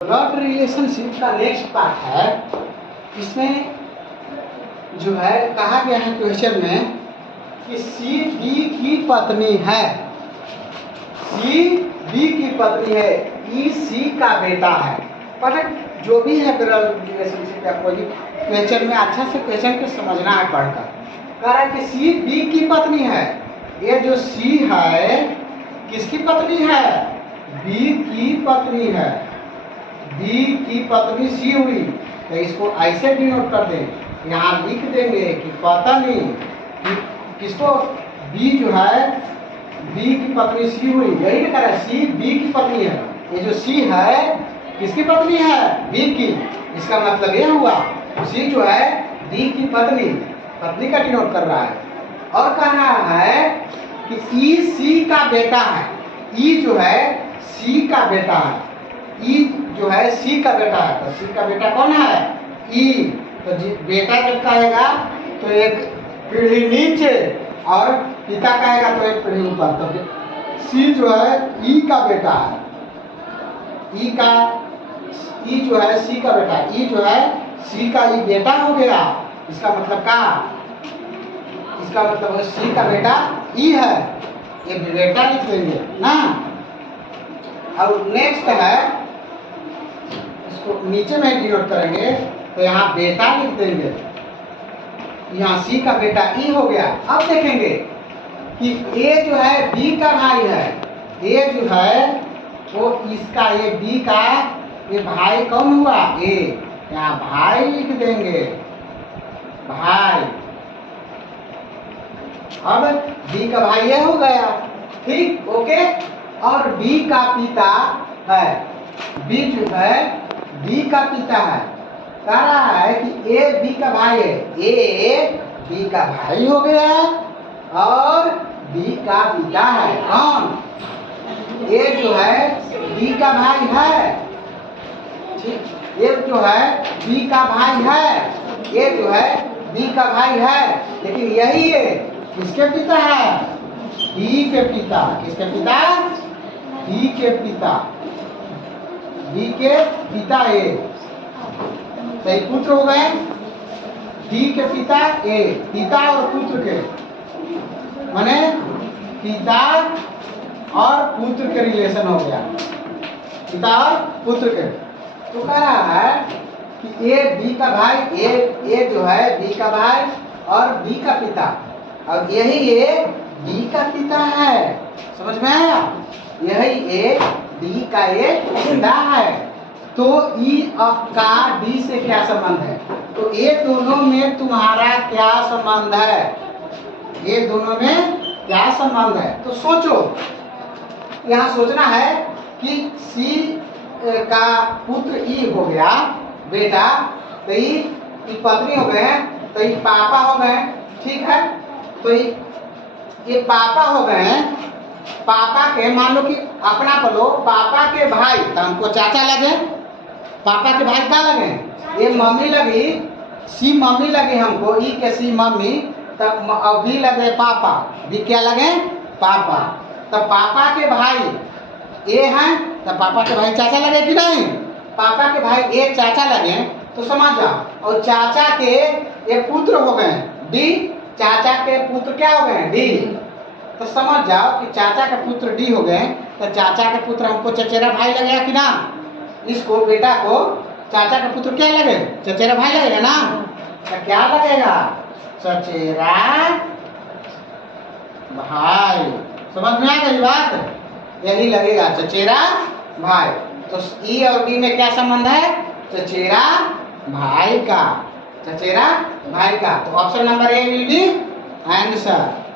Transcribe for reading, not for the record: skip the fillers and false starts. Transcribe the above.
Blood relationship का next part है। इसमें जो है कहा गया है क्वेश्चन में कि सी बी की पत्नी है, सी बी की पत्नी है, ई सी का बेटा है। पर जो भी है ब्लड रिलेशनशिप या कोई क्वेश्चन में अच्छा से क्वेश्चन को समझना है पढ़कर। कह रहा है कि सी बी की पत्नी है। ये जो सी है किसकी पत्नी है? बी की पत्नी है। बी की पत्नी सी हुई तो इसको ऐसे डिनोट कर दें, यहाँ लिख देंगे कि पत्नी कि किसको बी जो है बी की पत्नी सी हुई, यही ना कह सी बी की पत्नी है। ये जो सी है किसकी पत्नी है? बी की। इसका मतलब ये हुआ सी जो है बी की पत्नी का डिनोट कर रहा है। और कह रहा है कि ई सी का बेटा है। ई जो है सी का बेटा है। ई जो है सी का बेटा है। तो सी का बेटा कौन है? ई। तो बेटा जब कहेगा तो एक पीढ़ी नीचे और पिता कहेगा तो एक पीढ़ी ऊपर। तो सी जो है ई का बेटा है। ई जो है सी का बेटा है। ई जो है सी का ई बेटा हो गया। इसका मतलब क्या? इसका मतलब है सी का बेटा ई है। ये बेटा लिख देंगे ना। और नेक्स्ट है इसको नीचे में डिनोट करेंगे तो यहाँ बेटा लिख देंगे। यहाँ सी का बेटा ई हो गया। अब देखेंगे कि ए जो है बी का भाई है। ए जो है वो इसका ये बी का ये भाई कौन हुआ? ए। यहाँ भाई लिख देंगे, भाई। अब बी का भाई ये हो गया, ठीक, ओके। और बी का पिता है, बी जो है बी का पिता है। कह रहा है कि ए बी का भाई है। ए बी का भाई हो गया और बी का पिता है। कौन? ए जो है बी का भाई है, ठीक। ए जो है बी का भाई है। ये जो है बी का भाई है, लेकिन यही है किसके पिता है? बी के पिता। किसके पिता? बी के पिता। बी के पिता ए। सही पुत्र हो गए। बी के पिता ए। पिता और पुत्र के माने पिता और पुत्र के रिलेशन हो गया। पिता और पुत्र के। तो कह रहा है कि ए बी का भाई, ए जो है बी का भाई और बी का पिता, और यही ए बी का पिता है। समझ में आया? यही ए डी का एक पिता है। तो ई का डी से क्या संबंध है? तो ये दोनों में तुम्हारा क्या संबंध है? ये दोनों में क्या संबंध है? तो सोचो, यहाँ सोचना है कि सी का पुत्र ई हो गया बेटा, तो ई पत्नी हो गए, तो ये पापा हो गए, ठीक है। तो ये पापा हो गए। पापा के मान लो कि अपना बोलो पापा के भाई, तो हमको चाचा लगे। पापा के भाई क्या लगे? ये मम्मी लगी, सी मम्मी लगी हमको, ई के सी मम्मी, तब बी लगे पापा, बी क्या लगे? पापा। तब पापा के भाई ए हैं, तब पापा के भाई चाचा लगे कि नहीं? पापा के भाई ए चाचा लगे, तो समझ जाओ। और चाचा के ये पुत्र हो गए डी। चाचा के पुत्र क्या हो गए? डी। तो समझ जाओ कि चाचा के पुत्र डी हो गए, तो चाचा के पुत्र हमको चचेरा भाई लगेगा कि ना? इसको बेटा को चाचा के पुत्र क्या लगे? चचेरा भाई लगेगा ना। तो क्या लगेगा? चचेरा भाई। समझ में आ गई बात? यही लगेगा चचेरा भाई। तो ई और डी में क्या संबंध है? चचेरा भाई का। चचेरा भाई का। तो option number A will be answer.